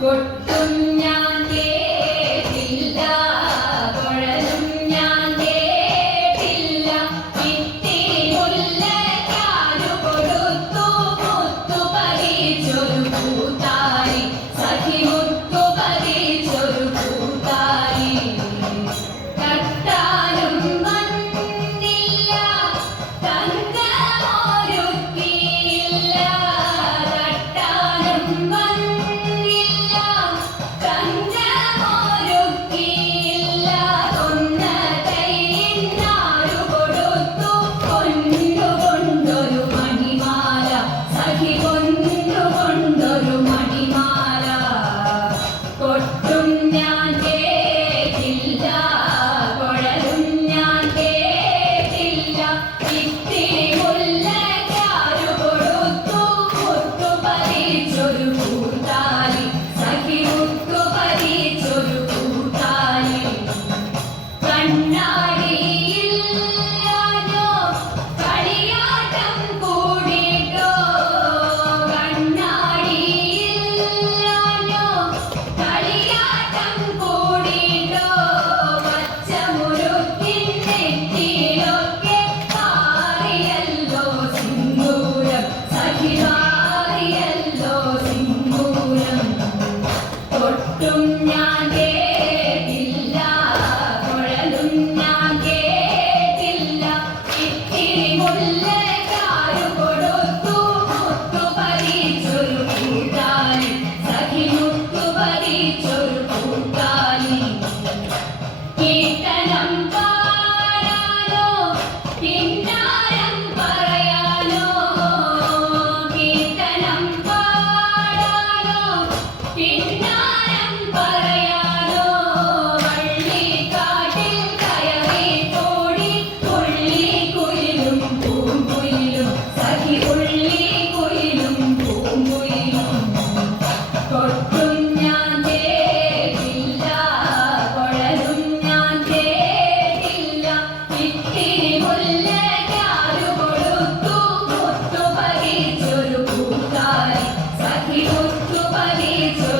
കൊട്ടും ഞാൻ know. Yeah. E tu, tu,